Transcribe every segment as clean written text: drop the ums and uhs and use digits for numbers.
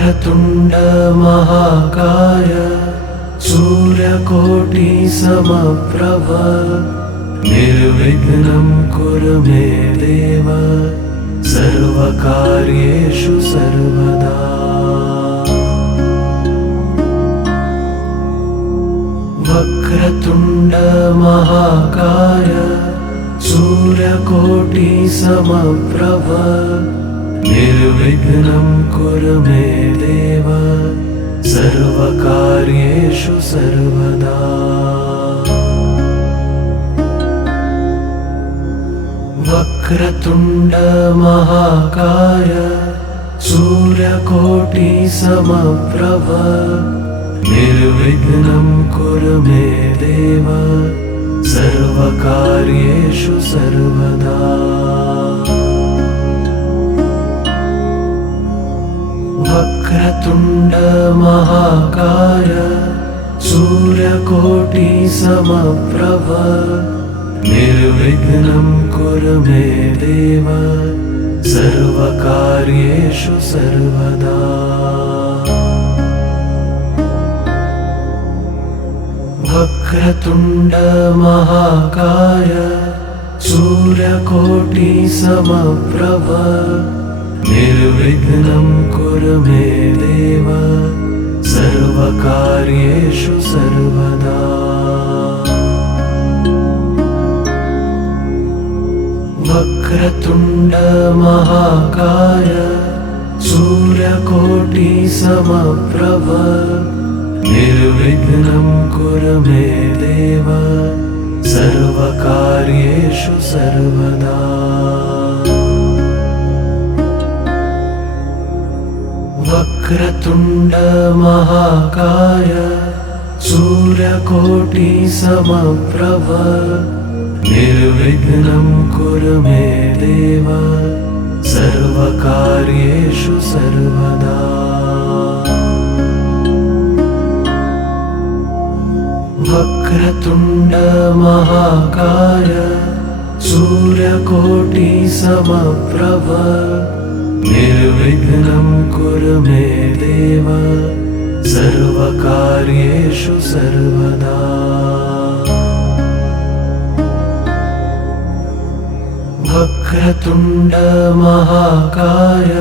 वक्रतुण्ड महाकाय सूर्यकोटि समप्रभ निर्विघ्नं कुरु मे देव सर्वकार्येषु सर्वदा। वक्रतुण्ड महाकाय सूर्यकोटि समप्रभ निर्विघ्नं कुरु मे देव सर्वकार्येषु सर्वदा। वक्रतुण्ड महाकाय सूर्यकोटि समप्रभ निर्विघ्नं कुरु मे देव सर्वकार्येषु सर्वदा। वक्रतुण्ड महाकाय सूर्यकोटि समप्रभ निर्विघ्नं कुरु मे देव सर्वकार्येषु सर्वदा। वक्रतुण्ड महाकाय सूर्यकोटि समप्रभ निर्विघ्नं कुरु मे देव सर्वकार्येषु सर्वदा। वक्रतुण्ड महाकाय सूर्यकोटि समप्रभ निर्विघ्नं कुरु मे देव सर्वकार्येषु सर्वदा। वक्रतुण्ड महाकाय सूर्यकोटि समप्रभ निर्विघ्नं कुरु मे देव सर्वकार्येषु सर्वदा। वक्रतुण्ड महाकाय सूर्यकोटि समप्रभ निर्विघ्नं कुरु मे देव सर्वकार्येषु सर्वदा। वक्रतुण्ड महाकाय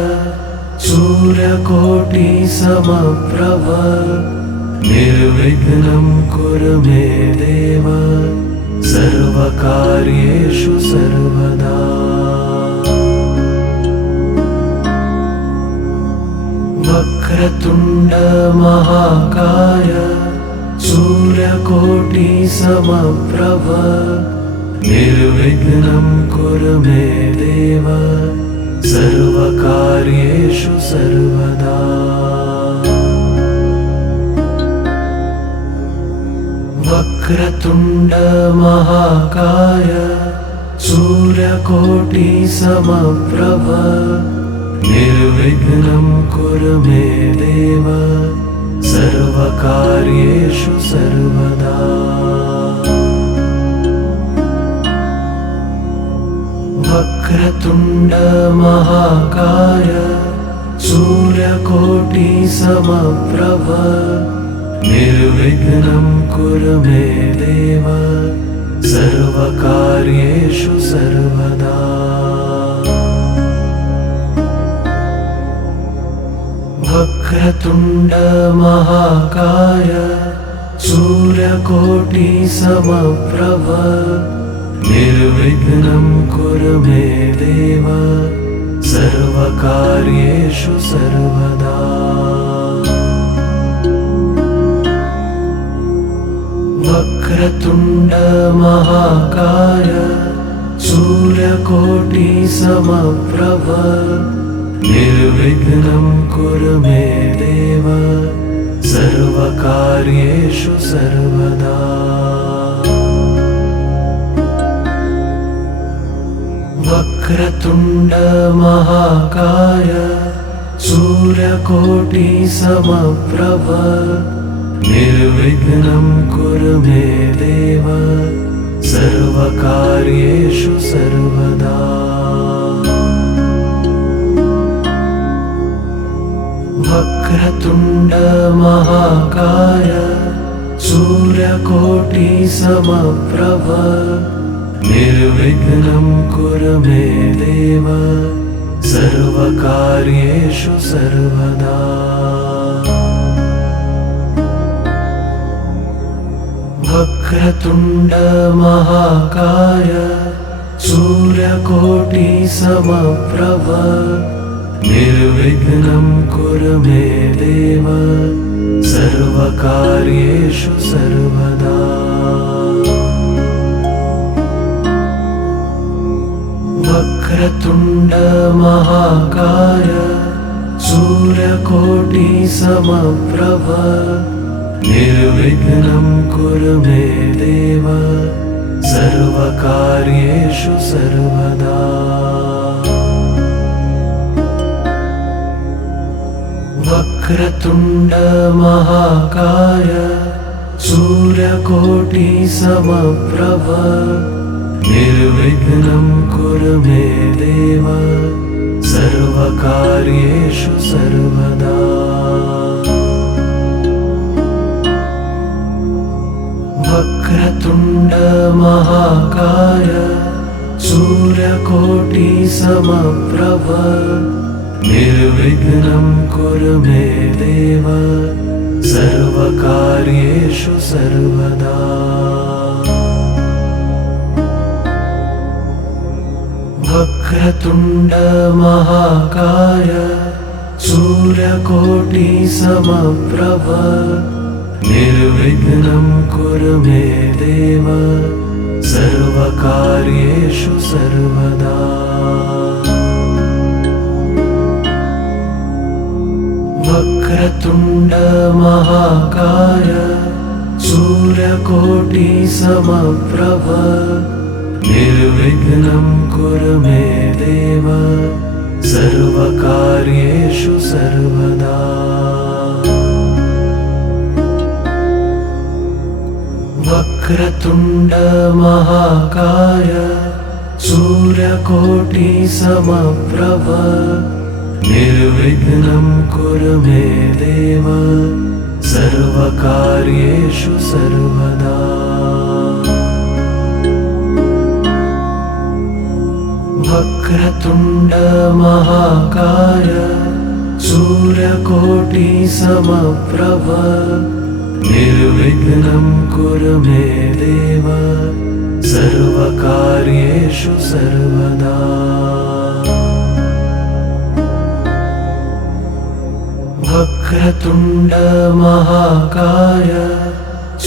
सूर्यकोटि समप्रभ निर्विघ्नं कुरु मे देव सर्वकार्येषु सर्वदा। वक्रतुण्ड महाकाय सूर्यकोटि समप्रभ निर्विघ्नं कुरु मे देव सर्वकार्येषु सर्वदा। वक्रतुण्ड महाकाय सूर्यकोटि समप्रभ निर्विघ्नं कुरु मे देव सर्वकार्येषु सर्वदा। वक्रतुण्ड महाकाय सूर्यकोटि समप्रभ निर्विघ्नं कुरु मे देव सर्वकार्येषु सर्वदा। वक्रतुण्ड महाकाय सूर्यकोटि समप्रभ निर्विघ्नं कुरु मे देव सर्वकार्येषु सर्वदा। वक्रतुण्ड महाकाय सूर्यकोटि समप्रभ निर्विघ्नं कुरु मे देव सर्वकार्येषु सर्वदा। वक्रतुण्ड महाकाय सूर्यकोटि समप्रभ निर्विघ्नं कुरु मे देव सर्वकार्येषु सर्वदा। वक्रतुण्ड वक्रतुण्ड महाकाय सूर्यकोटि समप्रभ निर्विघ्नं कुरु मे देव सर्वकार्येषु सर्वदा। वक्रतुण्ड महाकाय सूर्यकोटि समप्रभ निर्विघ्नं कुरु मे देव सर्वकार्येषु सर्वदा। वक्रतुण्ड महाकाय सूर्यकोटि समप्रभ निर्विघ्नं कुरु मे देव सर्वकार्येषु सर्वदा। वक्रतुण्ड महाकाय सूर्यकोटि समप्रभ निर्विघ्नं कुरु मे देव सर्वकार्येषु सर्वदा। वक्रतुण्ड महाकाय सूर्यकोटि समप्रभ निर्विघ्नं कुरु मे देव सर्वकार्येषु सर्वदा। वक्रतुण्ड महाकाय सूर्यकोटि समप्रभ निर्विघ्नं कुरु मे देव सर्वकार्येषु सर्वदा। वक्रतुण्ड महाकाय सूर्यकोटि समप्रभ निर्विघ्नं कुरु मे देव सर्वकार्येषु सर्वदा। वक्रतुण्ड महाकाय सूर्यकोटि समप्रभ निर्विघ्नं कुरु मे देव सर्वकार्येषु सर्वदा। वक्रतुण्ड महाकाय सूर्यकोटि समप्रभ निर्विघ्नं कुरु मे देव सर्वकार्येषु सर्वदा। वक्रतुण्ड महाकाय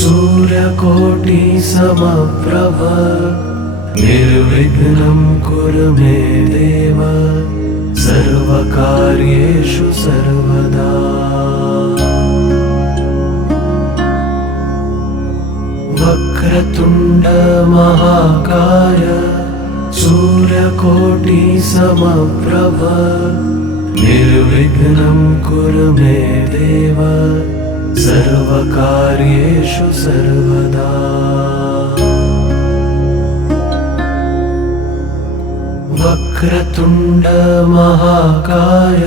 सूर्यकोटि समप्रभ निर्विघ्नं कुरु मे देव सर्वकार्येषु सर्वदा। वक्रतुण्ड महाकाय सूर्यकोटि समप्रभ निर्विघ्नं कुरु मे देव सर्वकार्येषु सर्वदा। वक्रतुण्ड महाकाय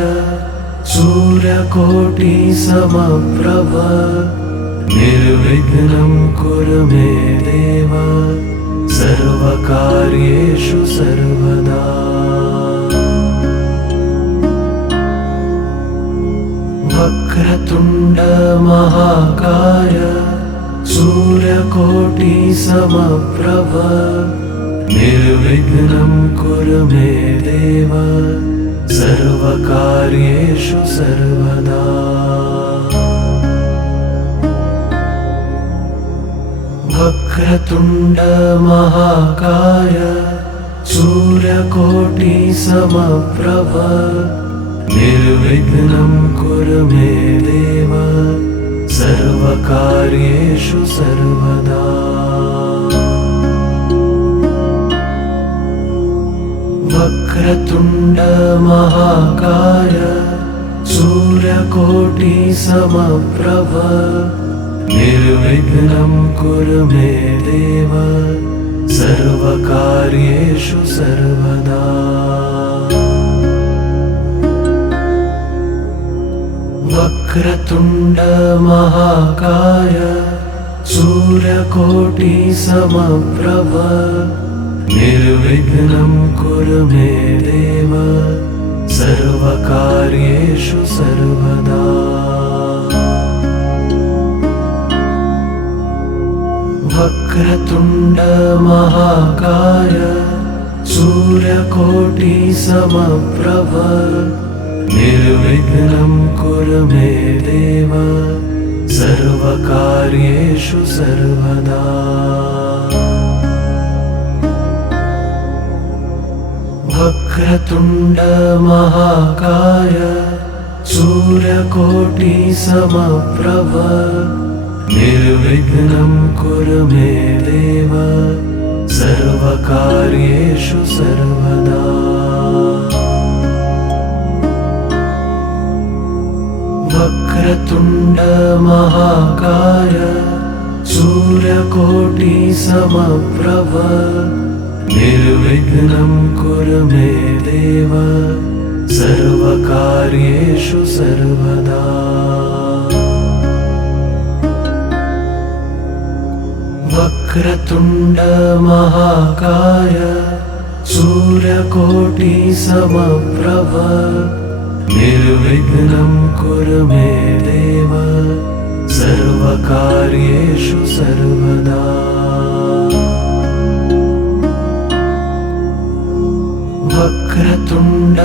सूर्यकोटि समप्रभ निर्विघ्नं कुरु मे देव सर्वकार्येषु सर्वदा। वक्रतुण्ड महाकाय सूर्यकोटि समप्रभ निर्विघ्नं कुरु मे देव सर्वकार्येषु सर्वदा। वक्रतुण्ड महाकाय सूर्यकोटि समप्रभ निर्विघ्नं कुरु मे देव सर्वकार्येषु सर्वदा। वक्रतुण्ड महाकाय सूर्यकोटि समप्रभ निर्विघ्नं कुरु मे देव सर्वकार्येषु सर्वदा। वक्रतुण्ड वक्रतुण्ड महाकाय सूर्यकोटि समप्रभ निर्विघ्नं कुरु मे देव सर्वकार्येषु सर्वदा। वक्रतुण्ड महाकाय सूर्यकोटि समप्रभ निर्विघ्नं कुरु मे देव सर्वकार्येषु सर्वदा। वक्रतुण्ड महाकाय सूर्यकोटि समप्रभ निर्विघ्नं कुरु मे देव सर्वकार्येषु सर्वदा। वक्रतुण्ड महाकाय सूर्यकोटि समप्रभ निर्विघ्नं कुरु मे देव सर्वकार्येषु सर्वदा। वक्रतुण्ड महाकाय सूर्यकोटि समप्रभ निर्विघ्नं कुरु मे देव सर्वकार्येषु सर्वदा। वक्रतुण्ड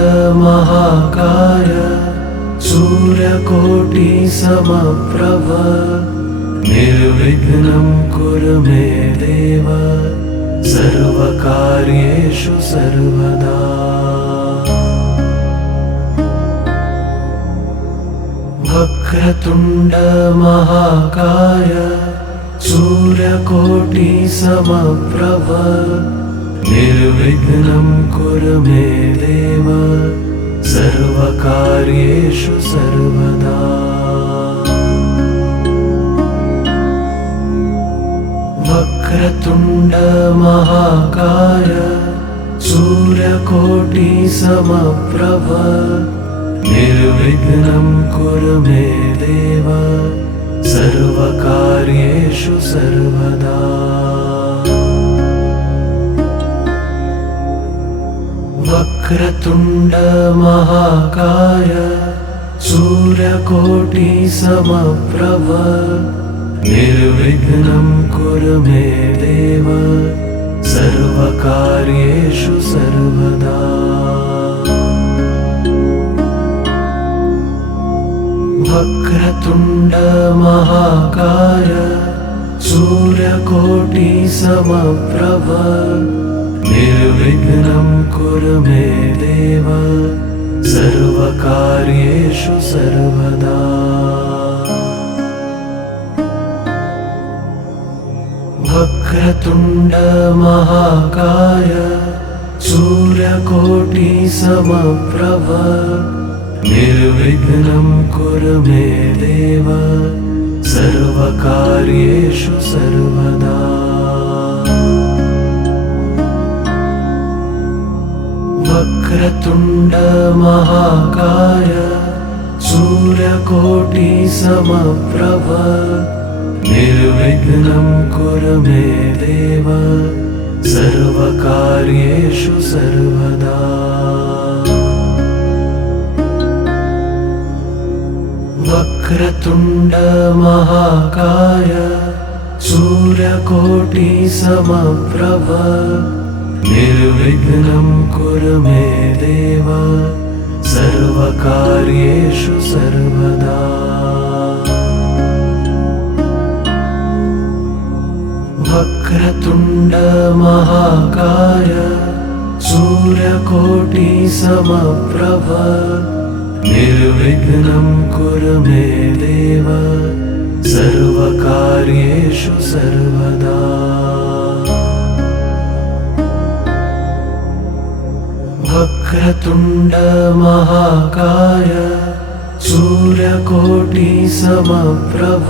महाकाय सूर्यकोटि समप्रभ निर्विघ्नं कुरु मे देव सर्वकार्येषु सर्वदा। वक्रतुण्ड महाकाय सूर्यकोटि समप्रभ निर्विघ्नं कुरु मे देव सर्वकार्येषु सर्वदा। वक्रतुण्ड महाकाय सूर्यकोटि समप्रभ निर्विघ्नं कुरु मे देव सर्वकार्येषु सर्वदा। वक्रतुण्ड महाकाय सूर्यकोटि समप्रभ निर्विघ्नं कुरु मे देव सर्वकार्येषु सर्वदा। वक्रतुण्ड महाकाय सूर्यकोटि समप्रभ निर्विघ्नं कुरु मे देव सर्वकार्येषु सर्वदा। वक्रतुण्ड महाकाय सूर्यकोटि समप्रभ निर्विघ्नं कुरु मे देव सर्वकार्येषु सर्वदा। वक्रतुण्ड महाकाय सूर्यकोटि समप्रभ निर्विघ्नं कुरु मे देव सर्वकार्येषु सर्वदा। वक्रतुण्ड महाकाय सूर्यकोटि समप्रभ निर्विघ्नं कुरु मे देव सर्वकार्येषु सर्वदा। वक्रतुण्ड महाकाय सूर्यकोटि समप्रभ निर्विघ्नं कुरु मे देव सर्वकार्येषु सर्वदा। वक्रतुण्ड महाकाय सूर्यकोटि समप्रभ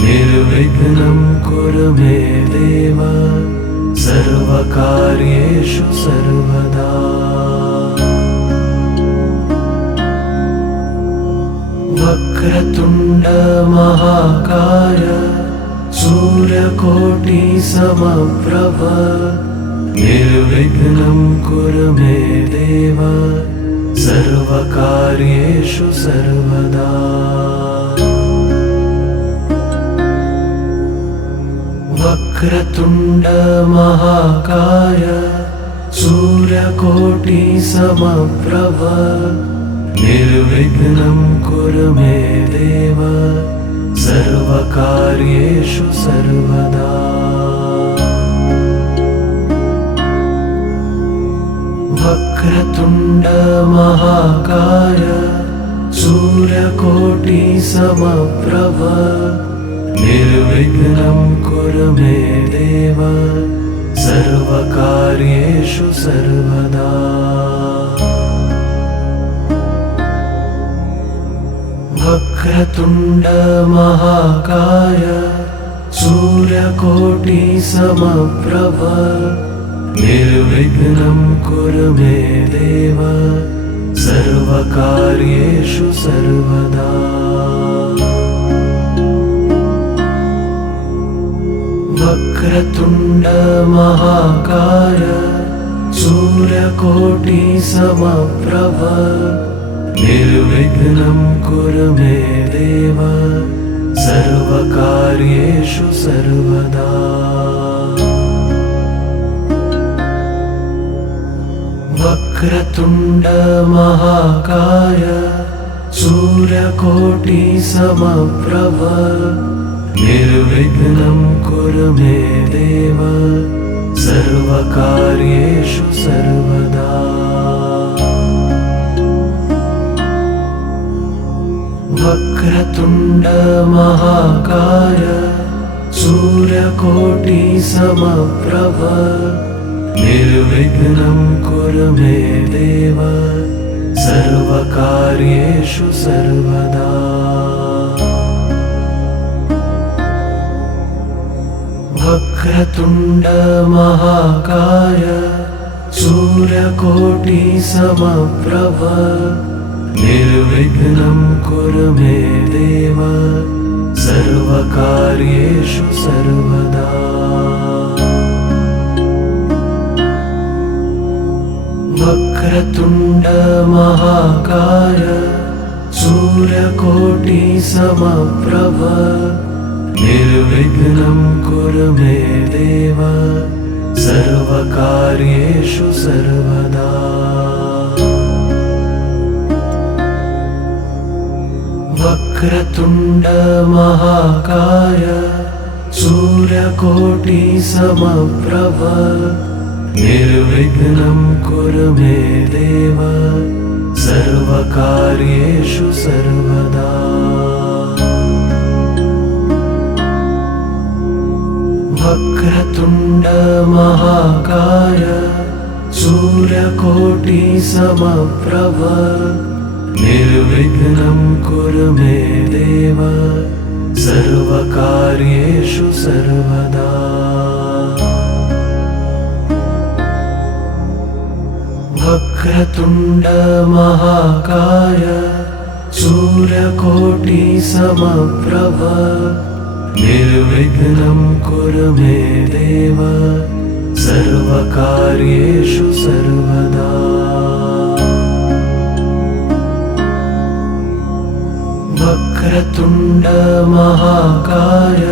निर्विघ्नं कुरु मे देव सर्वकार्येषु सर्वदा। वक्रतुण्ड वक्रतुण्ड महाकाय सूर्यकोटि समप्रभ निर्विघ्नं कुरु मे देव सर्वकार्येषु सर्वदा। वक्रतुण्ड महाकाय सूर्यकोटि समप्रभ निर्विघ्नं कुरु मे देव सर्वकार्येषु सर्वदा। वक्रतुण्ड महाकाय सूर्यकोटि समप्रभ निर्विघ्नं कुरु मे देव सर्वकार्येषु सर्वदा। वक्रतुण्ड महाकाय सूर्यकोटि समप्रभ निर्विघ्नं कुरु मे देव सर्वकार्येषु सर्वदा। वक्रतुण्ड महाकाय सूर्यकोटि समप्रभ निर्विघ्नं कुरु मे देव सर्वकार्येषु सर्वदा। वक्रतुण्ड महाकाय सूर्यकोटि समप्रभ निर्विघ्नं कुरु मे देव सर्वकार्येषु सर्वदा। वक्रतुण्ड महाकाय सूर्यकोटि समप्रभ निर्विघ्नं कुरु मे देव सर्वकार्येषु सर्वदा। वक्रतुण्ड महाकाय सूर्यकोटि समप्रभ निर्विघ्नं कुरु मे देव सर्वकार्येषु सर्वदा। वक्रतुण्ड महाकाय सूर्यकोटि समप्रभ निर्विघ्नं कुरु मे देव सर्वकार्येषु सर्वदा। वक्रतुण्ड महाकाय सूर्यकोटि समप्रभ निर्विघ्नं कुरु मे देव सर्वकार्येषु सर्वदा। वक्रतुण्ड महाकाय सूर्यकोटि समप्रभ निर्विघ्नं कुरु मे देव सर्वकार्येषु सर्वदा। वक्रतुण्ड महाकाय सूर्यकोटि समप्रभ निर्विघ्नं कुरु मे देव सर्वकार्येषु सर्वदा। वक्रतुण्ड महाकाय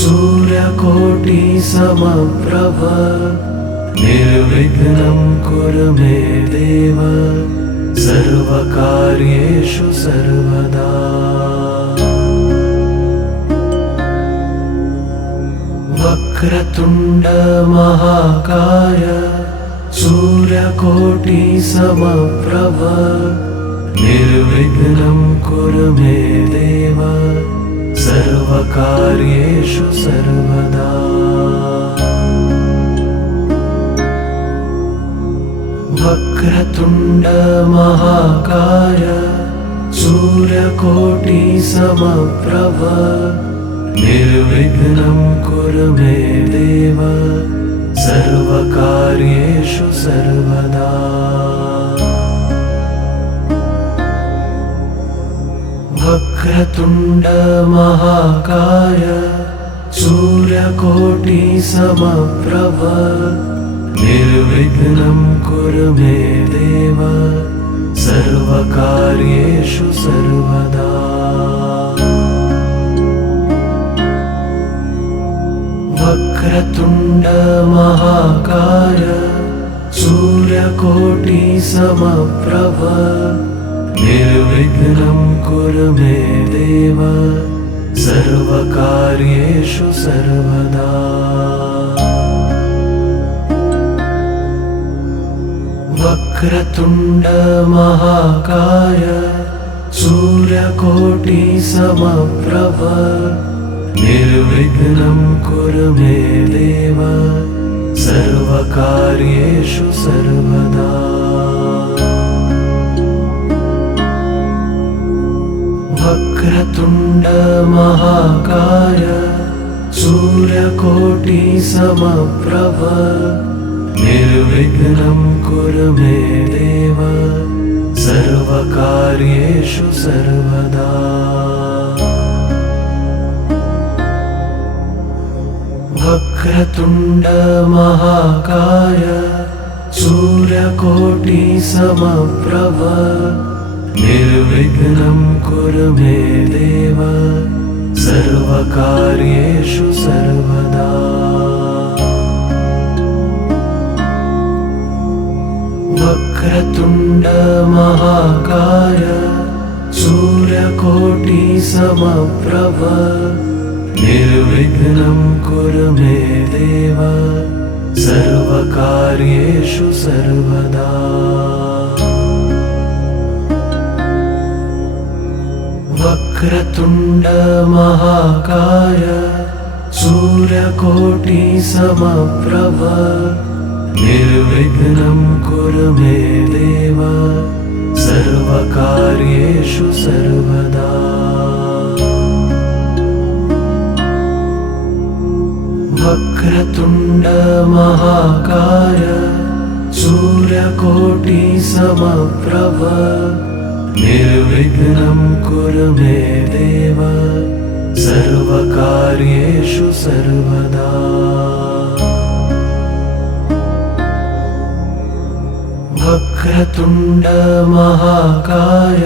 सूर्यकोटि समप्रभ निर्विघ्नं कुरु मे देव सर्वकार्येषु सर्वदा। वक्रतुण्ड महाकाय सूर्यकोटि समप्रभ निर्विघ्नं कुरु मे देव सर्वकार्येषु सर्वदा। वक्रतुण्ड महाकाय सूर्यकोटि समप्रभ निर्विघ्नं कुरु मे देव सर्वकार्येषु सर्वदा। वक्रतुण्ड वक्रतुण्ड महाकाय सूर्यकोटि समप्रभ निर्विघ्नं कुरु मे देव सर्वकार्येषु सर्वदा। वक्रतुण्ड महाकाय सूर्यकोटि समप्रभ निर्विघ्नं कुरु मे देव सर्वकार्येषु सर्वदा। वक्रतुण्ड महाकाय सूर्यकोटि समप्रभ निर्विघ्नं कुरु मे देव सर्वकार्येषु सर्वदा। वक्रतुण्ड महाकाय सूर्यकोटि समप्रभ निर्विघ्नं कुरु मे देव सर्वकार्येषु सर्वदा। वक्रतुण्ड महाकाय सूर्यकोटि समप्रभ निर्विघ्नं कुरु मे देव सर्वकार्येषु सर्वदा। वक्रतुण्ड महाकाय सूर्यकोटि समप्रभ निर्विघ्नं कुरु मे देव सर्वकार्येषु सर्वदा। वक्रतुण्ड महाकाय सूर्यकोटि समप्रभ निर्विघ्नं कुरु मे देव सर्वकार्येषु सर्वदा। वक्रतुण्ड महाकाय सूर्यकोटि समप्रभ निर्विघ्नं कुरु मे देव सर्वकार्येषु सर्वदा। वक्रतुण्ड महाकाय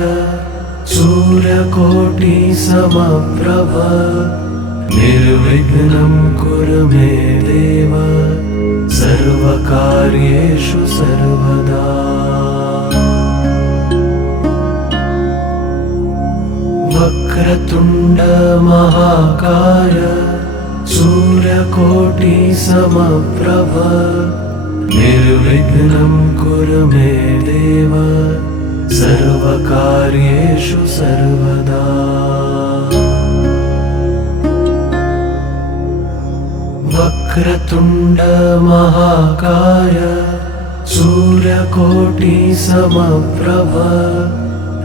सूर्यकोटि समप्रभ निर्विघ्नं कुरु मे देव सर्वकार्येषु सर्वदा। वक्रतुण्ड महाकाय सूर्यकोटि समप्रभ निर्विघ्नं कुरु मे देव सर्वकार्येषु सर्वदा। वक्रतुण्ड महाकाय सूर्यकोटि समप्रभ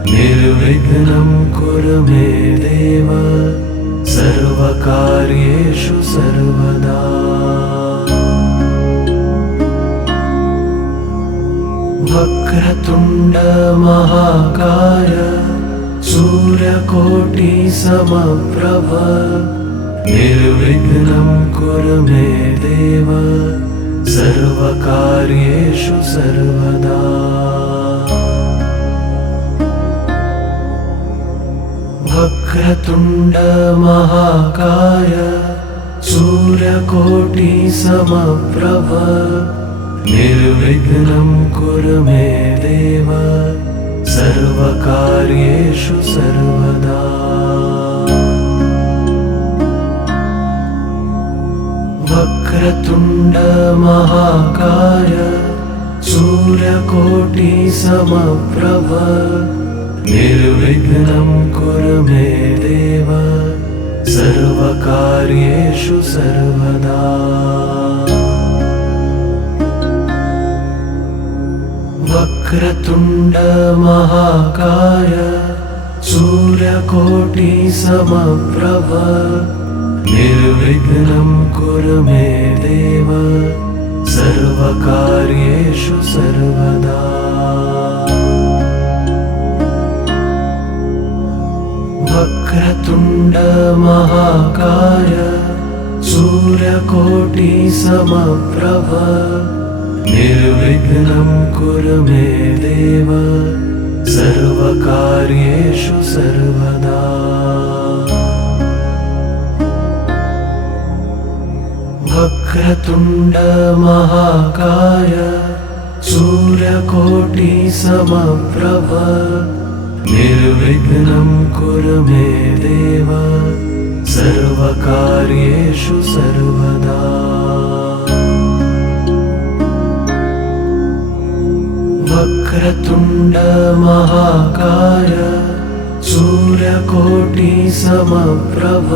निर्विघ्नं कुरु मे देव सर्वकार्येषु सर्वदा। वक्रतुण्ड महाकाय सूर्यकोटि समप्रभ निर्विघ्नं कुरु मे देव सर्वकार्येषु सर्वदा। वक्रतुण्ड महाकाय सूर्यकोटि समप्रभ निर्विघ्नं कुरु मे देव सर्वकार्येषु सर्वदा। वक्रतुण्ड महाकाय सूर्यकोटि समप्रभ निर्विघ्नं कुरु मे देव सर्वकार्येषु सर्वदा। वक्रतुण्ड महाकाय सूर्यकोटि समप्रभ निर्विघ्नं कुरु मे देव सर्वकार्येषु सर्वदा। वक्रतुण्ड वक्रतुण्ड महाकाय सूर्यकोटि समप्रभ निर्विघ्नं कुरु मे देव सर्वकार्येषु सर्वदा। वक्रतुण्ड महाकाय सूर्यकोटि समप्रभ निर्विघ्नं कुरु मे देव सर्वकार्येषु सर्वदा। वक्रतुण्ड महाकाय सूर्यकोटि समप्रभ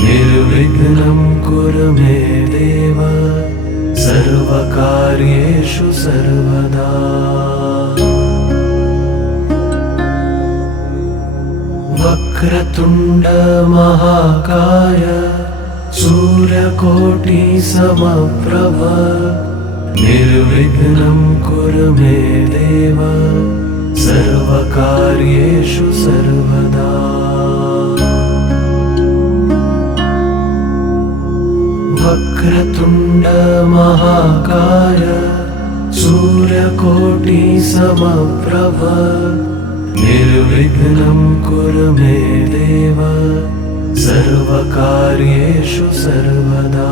निर्विघ्नं कुरु मे देव सर्वकार्येषु सर्वदा। वक्रतुण्ड महाकाय सूर्यकोटि समप्रभ निर्विघ्नं कुरु मे देव सर्वकार्येषु सर्वदा। वक्रतुण्ड महाकाय सूर्यकोटि समप्रभ निर्विघ्नं कुरु मे देव सर्वकार्येषु सर्वदा।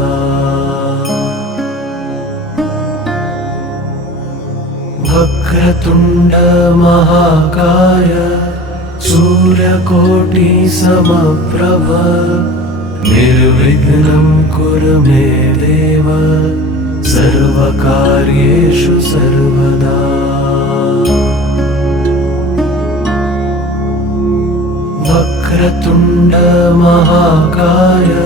वक्रतुण्ड महाकाय सूर्यकोटि समप्रभ निर्विघ्नं कुरु मे देव सर्वकार्येषु सर्वदा। वक्रतुण्ड महाकाय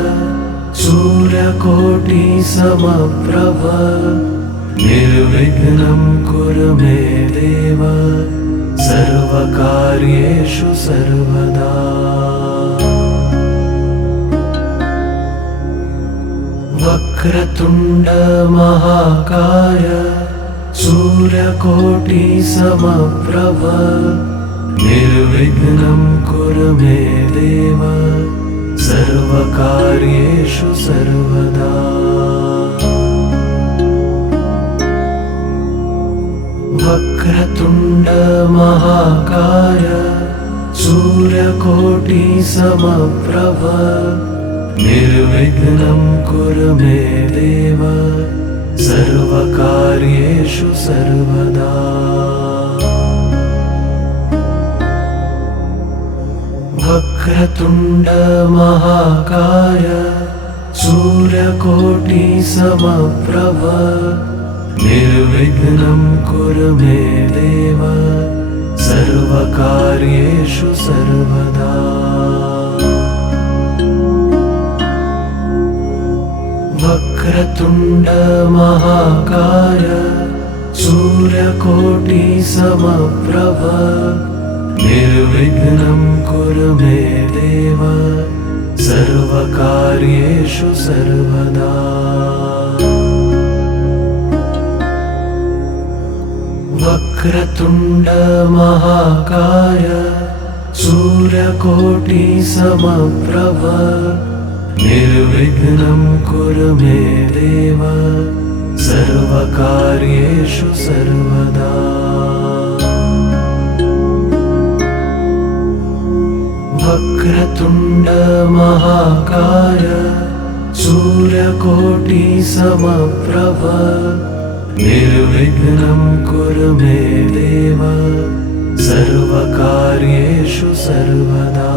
सूर्यकोटि समप्रभ निर्विघ्नं कुरु मे देव सर्वकार्येषु सर्वदा। वक्रतुण्ड महाकाय सूर्यकोटि समप्रभ निर्विघ्नं कुरु मे देव सर्वकार्येषु सर्वदा। वक्रतुण्ड महाकाय सूर्यकोटि समप्रभ निर्विघ्नं कुरु मे देव सर्वकार्येषु सर्वदा। वक्रतुण्ड महाकाय सूर्यकोटि समप्रभ निर्विघ्नं कुरु मे देव सर्वकार्येषु सर्वदा। वक्रतुण्ड महाकाय सूर्यकोटि समप्रभ निर्विघ्नं कुरु मे देव सर्वकार्येषु सर्वदा। वक्रतुण्ड महाकाय सूर्यकोटि समप्रभ निर्विघ्नं कुरु मे देव सर्वकार्येषु सर्वदा। वक्रतुण्ड महाकाय सूर्यकोटि समप्रभ निर्विघ्नं कुरु मे देव सर्वकार्येषु सर्वदा।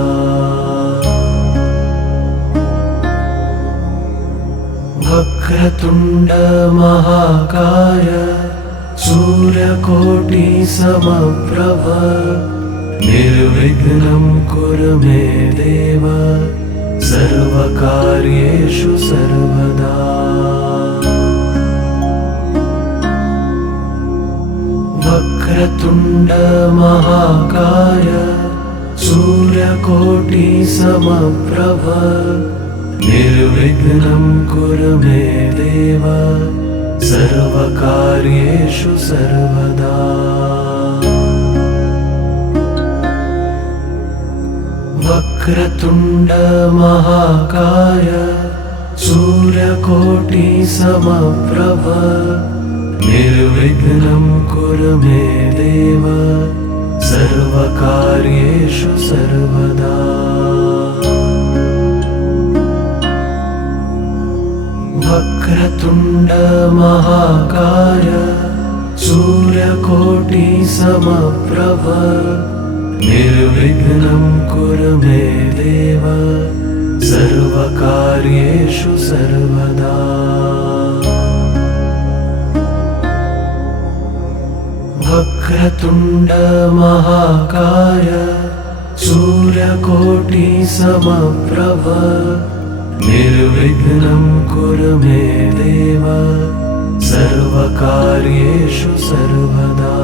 वक्रतुण्ड महाकाय सूर्यकोटि समप्रभ निर्विघ्नं कुरु मे देव सर्वकार्येषु सर्वदा। वक्रतुण्ड महाकाय सूर्यकोटि समप्रभ निर्विघ्नं कुरु मे देव सर्वकार्येषु सर्वदा। वक्रतुण्ड महाकाय सूर्यकोटि समप्रभ निर्विघ्नं कुरु मे देव सर्वकार्येषु सर्वदा। वक्रतुण्ड महाकाय सूर्यकोटि समप्रभ निर्विघ्नं कुरु मे देव सर्वकार्येषु सर्वदा। वक्रतुण्ड महाकाय सूर्यकोटि समप्रभ निर्विघ्नं कुरु मे देव सर्वकार्येषु सर्वदा।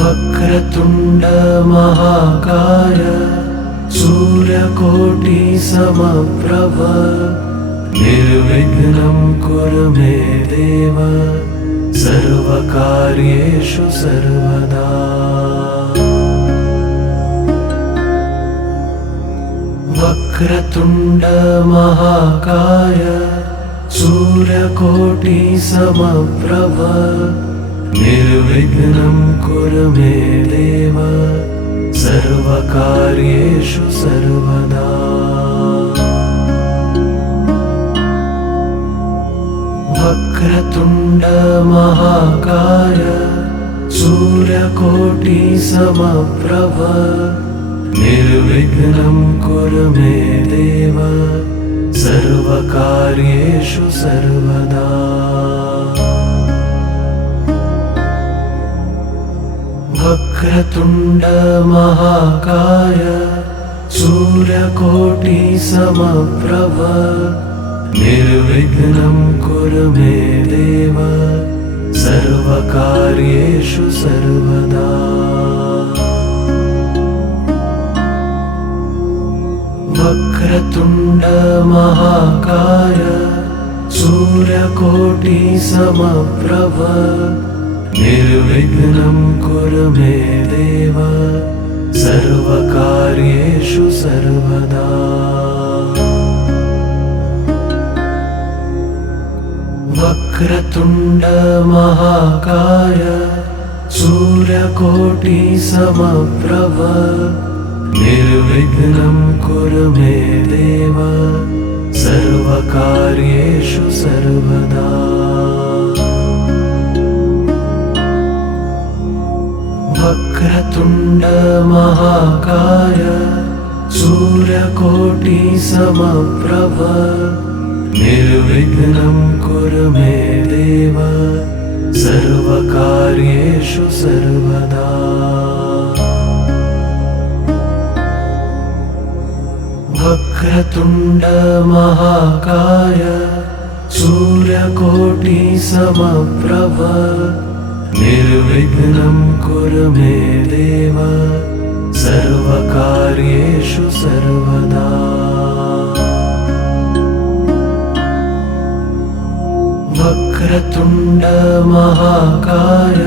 वक्रतुण्ड महाकाय सूर्यकोटि समप्रभ निर्विघ्नं कुरु मे देव सर्वकार्येषु सर्वदा। वक्रतुण्ड महाकाय सूर्यकोटि समप्रभ निर्विघ्नं कुरु मे देव सर्वकार्येषु सर्वदा। वक्रतुण्ड महाकाय सूर्यकोटि समप्रभ निर्विघ्नं कुरु मे देव सर्वकार्येषु सर्वदा। वक्रतुण्ड महाकाय सूर्यकोटि समप्रभ निर्विघ्नं कुरु मे देव सर्वकार्येषु सर्वदा। वक्रतुण्ड महाकाय सूर्यकोटि समप्रभ निर्विघ्नं कुरु मे देव सर्वकार्येषु सर्वदा। वक्रतुण्ड महाकाय सूर्यकोटि समप्रभ निर्विघ्नं कुरु मे देव सर्वकार्येषु सर्वदा। वक्रतुण्ड महाकाय सूर्यकोटि समप्रभ निर्विघ्नं कुरु मे देव सर्वकार्येषु सर्वदा। वक्रतुण्ड महाकाय सूर्यकोटि समप्रभ निर्विघ्नं कुरु मे देव सर्वकार्येषु सर्वदा। वक्रतुण्ड महाकाय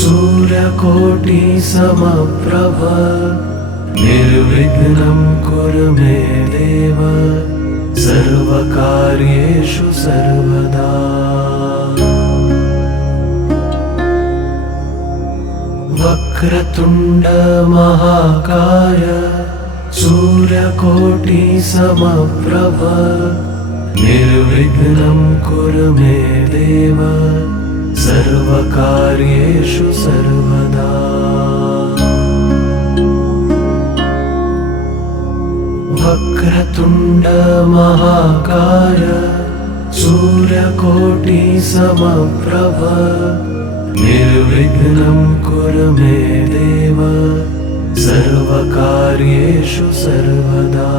सूर्यकोटि समप्रभ निर्विघ्नं कुरु मे देव सर्वकार्येषु सर्वदा। वक्रतुण्ड महाकाय सूर्यकोटि समप्रभ निर्विघ्नं कुरु मे देव सर्वकार्येषु सर्वदा। वक्रतुण्ड महाकाय सूर्यकोटि समप्रभ निर्विघ्नं कुरु मे देव सर्वकार्येषु सर्वदा।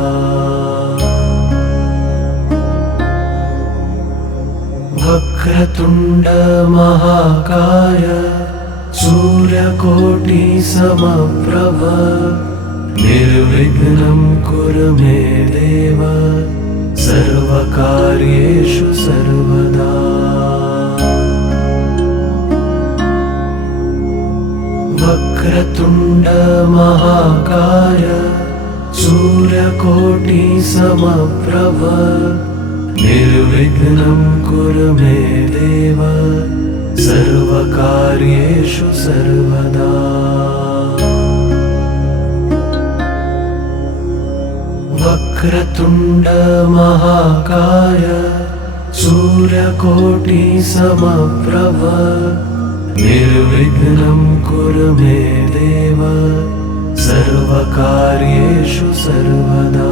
वक्रतुण्ड महाकाय सूर्यकोटि समप्रभ निर्विघ्नं कुरु मे देव सर्वकार्येषु सर्वदा। वक्रतुण्ड वक्रतुण्ड महाकाय सूर्यकोटि समप्रभ निर्विघ्नं कुरु मे देव सर्वकार्येषु सर्वदा। वक्रतुण्ड महाकाय सूर्यकोटि समप्रभ निर्विघ्नं कुरु मे देव सर्वकार्येषु सर्वदा।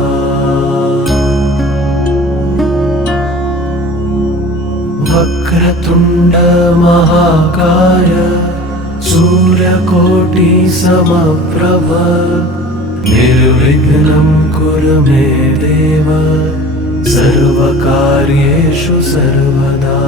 वक्रतुण्ड महाकाय सूर्यकोटि समप्रभ निर्विघ्नं कुरु मे देव सर्वकार्येषु सर्वदा।